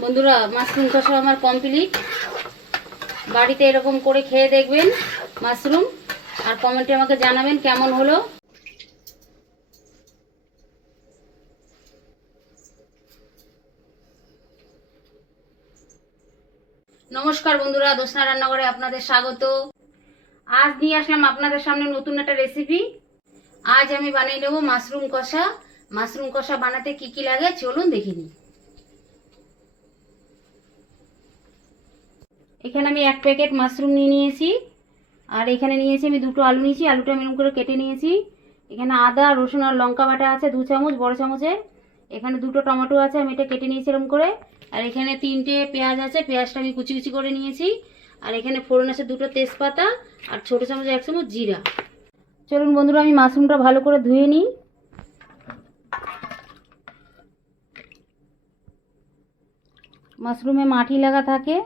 বন্ধুরা, মাশরুম কষা আমার কমপ্লিট বাড়িতে এরকম করে খেয়ে দেখবেন মাশরুম। আর কমেন্টে আমাকে জানাবেন কেমন হলো। নমস্কার বন্ধুরা দোসনা রান্নাঘরে আপনাদের স্বাগত। আজ নিয়ে আসলাম আপনাদের সামনে নতুন একটা রেসিপি আজ আমি বানিয়ে নেব মাশরুম কষা। মাশরুম কষা বানাতে কি কি লাগে চলুন দেখে এখানে আমি এক প্যাকেট মাশরুম নিয়ে নিয়েছি, আর এখানে নিয়েছি আমি দুটো আলু নিয়েছি, আলুটা আমি করে কেটে নিয়েছি। এখানে আদা, রসুন আর লঙ্কা বাটা আছে, দু চামচ, বড় চামচের এখানে দুটো টমেটো আছে, আমি এটা কেটে নিয়েছি এরকম করে। আর এখানে তিনটে পেঁয়াজ আছে, পেঁয়াজটা আমি কুচি কুচি করে নিয়েছি। আর এখানে ফোড়ন আছে দুটো তেজপাতা, আর ছোটো চামচ, এক চামচ জিরা। চলুন বন্ধুরা, আমি মাশরুমটা ভালো করে ধুয়ে নিই। মাশরুমে মাটি লাগা থাকে।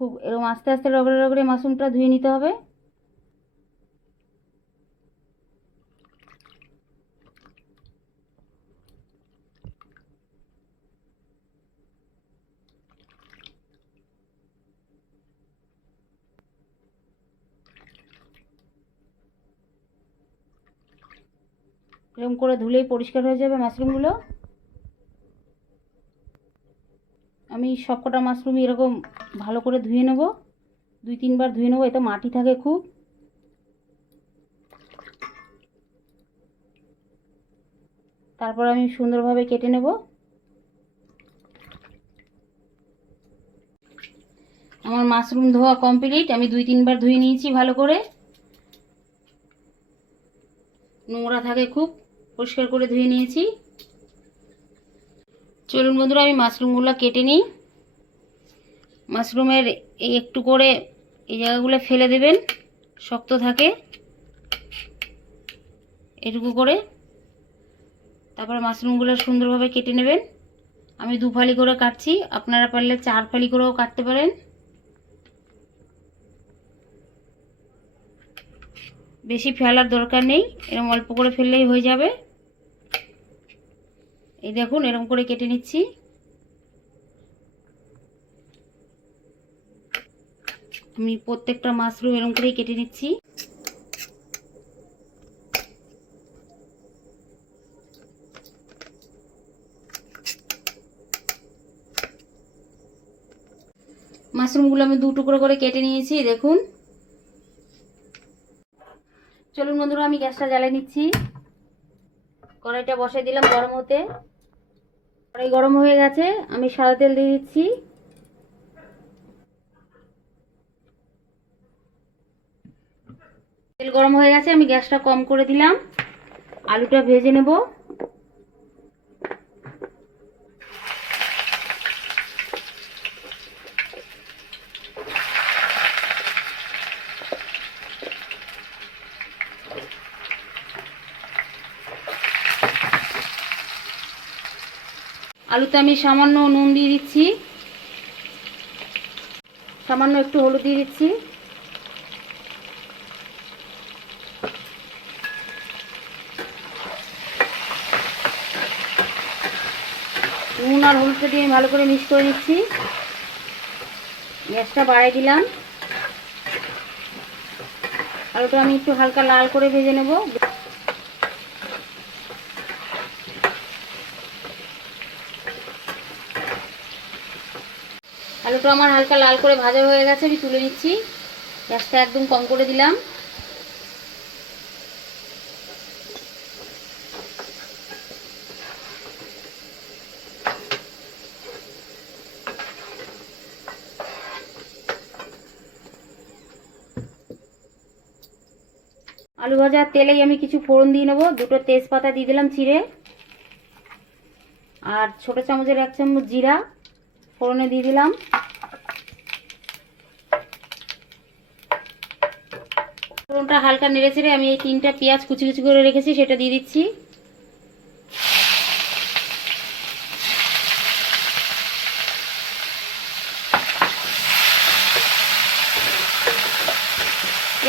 খুব এরকম আস্তে আস্তে রগড়ে রগড়ে মাশরুমটা ধুয়ে নিতে হবে। এরকম করে ধুলেই পরিষ্কার হয়ে যাবে মাশরুমগুলো আমি সবকটা মাশরুম এরকম ভালো করে ধুয়ে নেব। দুই তিনবার ধুয়ে নেব, এতে মাটি থাকে খুব। তারপর আমি সুন্দরভাবে কেটে নেব। আমার মাশরুম ধোয়া কমপ্লিট, আমি দুই তিনবার ধুয়ে নিয়েছি ভালো করে। নোংরা থাকে খুব, পরিষ্কার করে ধুয়ে নিয়েছি। চলুন বন্ধুরা, আমি মাশরুমগুলো কেটে নিই। মাশরুমের এই একটু করে এই জায়গাগুলো ফেলে দেবেন, শক্ত থাকে। এটুকু করে তারপরে মাশরুমগুলো সুন্দরভাবে কেটে নেবেন। আমি দু ফালি করে কাটছি, আপনারা পারলে চার ফালি করেও কাটতে পারেন। বেশি ফেলার দরকার নেই এরকম অল্প করে ফেললেই হয়ে যাবে। এই দেখুন এরকম করে কেটে নিচ্ছি। আমি প্রত্যেকটা মাশরুম এরকম করেই কেটে নিচ্ছি। মাশরুমগুলো আমি দু টুকরো করে কেটে নিয়েছি, দেখুন। চলুন বন্ধুরা, আমি গ্যাসটা জ্বালিয়ে নিচ্ছি। কড়াইটা বসাই দিলাম গরম হতে। কড়াই গরম হয়ে গেছে, আমি সাদা তেল দিয়ে দিচ্ছি। তেল গরম হয়ে গেছে, আমি গ্যাসটা কম করে দিলাম। আলুটা ভেজে নেব। আলুতে আমি সামান্য নুন দিয়ে দিচ্ছি। সামান্য একটু হলুদ দিয়ে দিচ্ছি। হলুদটা দিয়ে আমি ভালো করে মিক্স করে নিচ্ছি। গ্যাসটা বাড়াই দিলাম। আলুটা আমি একটু হালকা লাল করে ভেজে নেব। আলুটা আমার হালকা লাল করে ভাজা হয়ে গেছে, আমি তুলে নিচ্ছি। গ্যাসটা একদম কম করে দিলাম। আলু ভাজার তেলেই আমি কিছু ফোড়ন দিয়ে নেব। দুটো তেজপাতা দিয়ে দিলাম চিড়ে। আর ছোটো চামচের এক চামচ জিরা ফোড়নে দিয়ে দিলাম। ফোড়নটা হালকা নেড়ে ছেড়ে আমি এই তিনটা পেঁয়াজ কুচি কুচি করে রেখেছি, সেটা দিয়ে দিচ্ছি।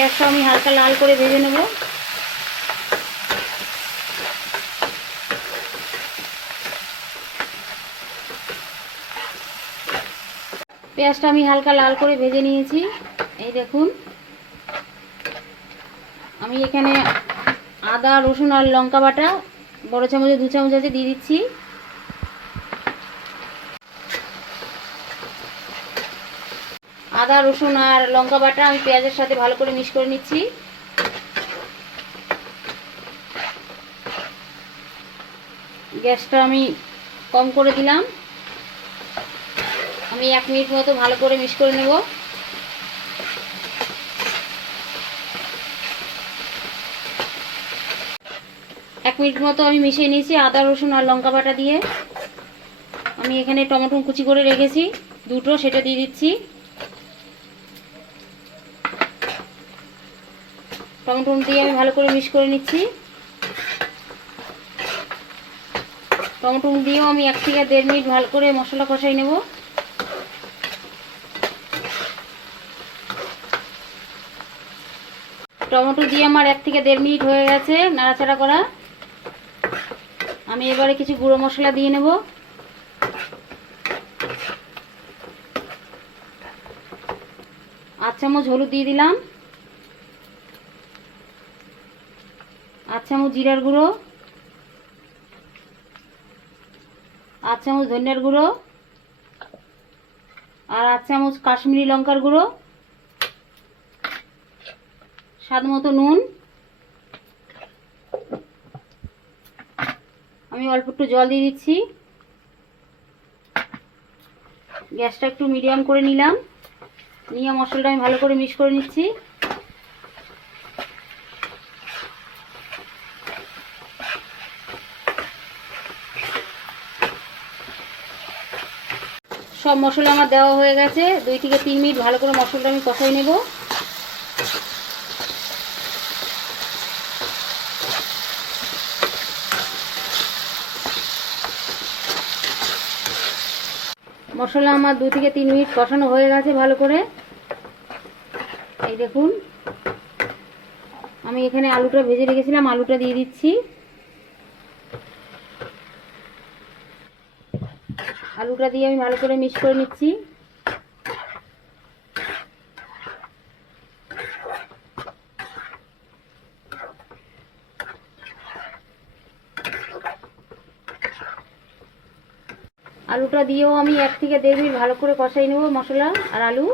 পেঁয়াজটা আমি হালকা লাল করে ভেজে নেব। পেঁয়াজটা আমি হালকা লাল করে ভেজে নিয়েছি। এই দেখুন। আমি এখানে আদা, রসুন আর লঙ্কা বাটা বড় চামচে, দু চামচ আছে দিয়ে দিচ্ছি। আদা, রসুন আর লঙ্কা বাটা আমি পেঁয়াজের সাথে ভালো করে মিক্স করে নিচ্ছি। গ্যাসটা আমি কম করে দিলাম। আমি এক মিনিট মতো ভালো করে মিক্স করে নেব। এক মিনিট মতো আমি মিশিয়ে নিয়েছি আদা, রসুন আর লঙ্কা বাটা দিয়ে। আমি এখানে টমেটো কুচি করে রেখেছি। দুটো, সেটা দিয়ে দিচ্ছি। টমেটো দিয়ে আমি ভালো করে মিক্স করে নিচ্ছি। টমেটো দিয়েও আমি এক থেকে দেড় মিনিট ভালো করে মশলা কষাই নেব। টমেটো দিয়ে আমার এক থেকে দেড় মিনিট হয়ে গেছে নাড়াচাড়া করা। আমি এবারে কিছু গুঁড়ো মশলা দিয়ে নেব। আট চামচ হলুদ দিয়ে দিলাম। চামচ জিরার গুঁড়ো আট চামচ ধনিয়ার গুঁড়ো, আর আট চামচ কাশ্মীরি লঙ্কার গুঁড়ো, স্বাদ মতো নুন। আমি অল্প একটু জল দিয়ে দিচ্ছি। গ্যাসটা একটু মিডিয়াম করে নিলাম। নিয়ে মশলাটা আমি ভালো করে মিক্স করে নিচ্ছি। সব মশলা আমার দেওয়া হয়ে গেছে। দুই থেকে তিন মিনিট ভালো করে মশলাটা আমি কষাই নেব। মশলা আমার দু থেকে তিন মিনিট কষানো হয়ে গেছে ভালো করে। এই দেখুন। আমি এখানে আলুটা ভেজে রেখেছিলাম, আলুটা দিয়ে দিচ্ছি। আলুটা দিয়ে আমি ভালো করে মিক্স করে নিচ্ছি। আলুটা দিয়েও আমি এক থেকে দেড় মিনিট ভালো করে কষাই নেব মশলা আর আলু।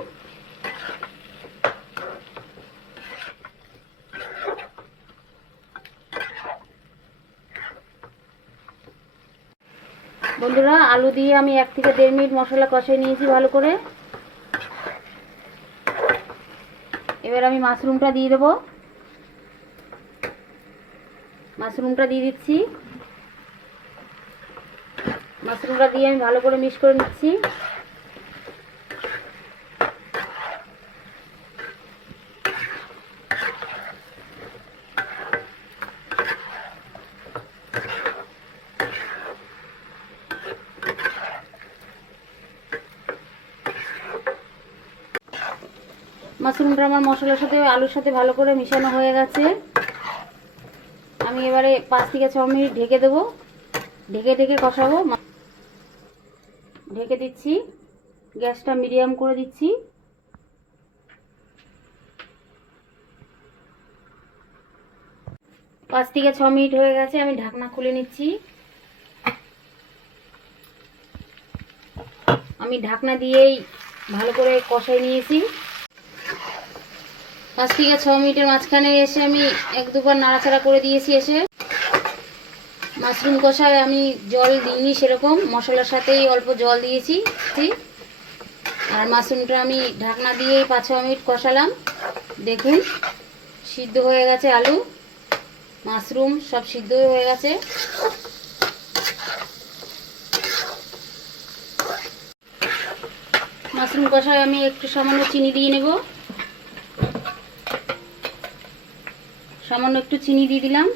বন্ধুরা, আলু দিয়ে আমি এক থেকে দেড় মিনিট মশলা কষাই নিয়েছি ভালো করে। এবার আমি মাশরুমটা দিয়ে দেবো। মাশরুমটা দিয়ে দিচ্ছি। মাশরুমটা দিয়ে আমি ভালো করে মিক্স করে নিচ্ছি। মাশরুমটা আমার মশলার সাথে আলুর সাথে ভালো করে মিশানো হয়ে গেছে। আমি এবারে পাঁচ থেকে ছ মিনিট ঢেকে দেবো। ঢেকে ঢেকে কষাবো। ঢেকে দিচ্ছি। গ্যাসটা মিডিয়াম করে দিচ্ছি। পাঁচ থেকে ছ মিনিট হয়ে গেছে, আমি ঢাকনা খুলে নিচ্ছি। আমি ঢাকনা দিয়েই ভালো করে কষাই নিয়েছি। পাঁচ থেকে ছ মিনিটের মাঝখানে এসে আমি এক দুবার নাড়াচাড়া করে দিয়েছি এসে। মাশরুম কষায় আমি জল দিইনি সেরকম, মশলার সাথেই অল্প জল দিয়েছি আর মাশরুমটা আমি ঢাকনা দিয়েই পাঁচ ছ মিনিট কষালাম। দেখুন, সিদ্ধ হয়ে গেছে আলু, মাশরুম সব সিদ্ধ হয়ে গেছে। মাশরুম কষায় আমি একটু সামান্য চিনি দিয়ে নেব। সামান্য একটু চিনি দিয়ে দিলাম।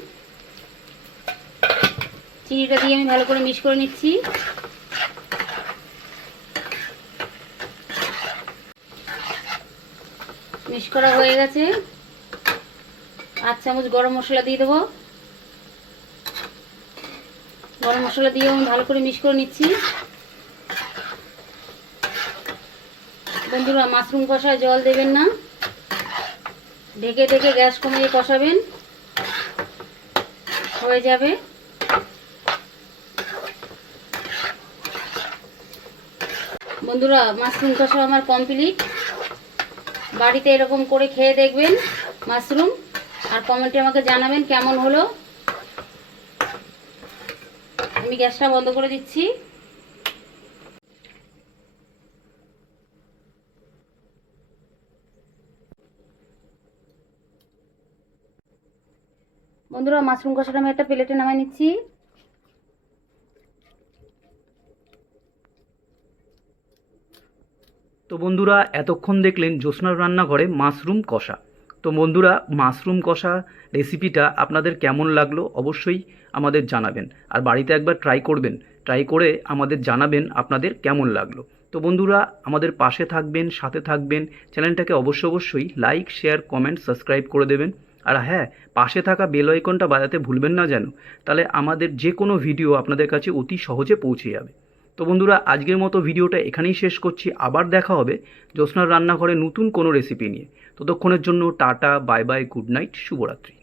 চিনিটা দিয়ে আমি ভালো করে মিক্স করে নিচ্ছি। মিক্স করা হয়ে গেছে। আট চামচ গরম মশলা দিয়ে দেবো। গরম মশলা দিয়ে আমি ভালো করে মিক্স করে নিচ্ছি। বন্ধুরা, মাশরুম কষায় জল দেবেন না। ঢেকে ঢেকে গ্যাস কমিয়ে কষাবেন। হয়ে যাবে। বন্ধুরা, মাশরুম কষা আমার কমপ্লিট। বাড়িতে এরকম করে খেয়ে দেখবেন মাশরুম। আর কমেন্টে আমাকে জানাবেন কেমন হলো। আমি গ্যাসটা বন্ধ করে দিচ্ছি। বন্ধুরা, মাশরুম কষাটা আমি একটা প্লেটে নামাই নিচ্ছি। তো বন্ধুরা, এতক্ষণ দেখলেন জ্যোৎস্নার রান্নাঘরে মাশরুম কষা। তো বন্ধুরা, মাশরুম কষা রেসিপিটা আপনাদের কেমন লাগল অবশ্যই আমাদের জানাবেন। আর বাড়িতে একবার ট্রাই করবেন। ট্রাই করে আমাদের জানাবেন আপনাদের কেমন লাগল। তো বন্ধুরা, আমাদের পাশে থাকবেন, সাথে থাকবেন। চ্যানেলটাকে অবশ্য অবশ্যই লাইক শেয়ার কমেন্ট সাবস্ক্রাইব করে দেবেন। আর হ্যাঁ পাশে থাকা বেল আইকনটা বাজাতে ভুলবেন না যেন। তাহলে আমাদের যে কোনো ভিডিও আপনাদের কাছে অতি সহজে পৌঁছে যাবে। তো বন্ধুরা, আজকের মতো ভিডিওটা এখানেই শেষ করছি। আবার দেখা হবে জ্যোৎস্নার রান্নাঘরে নতুন কোনো রেসিপি নিয়ে। ততক্ষণের জন্য tata bye bye good night শুভরাত্রি।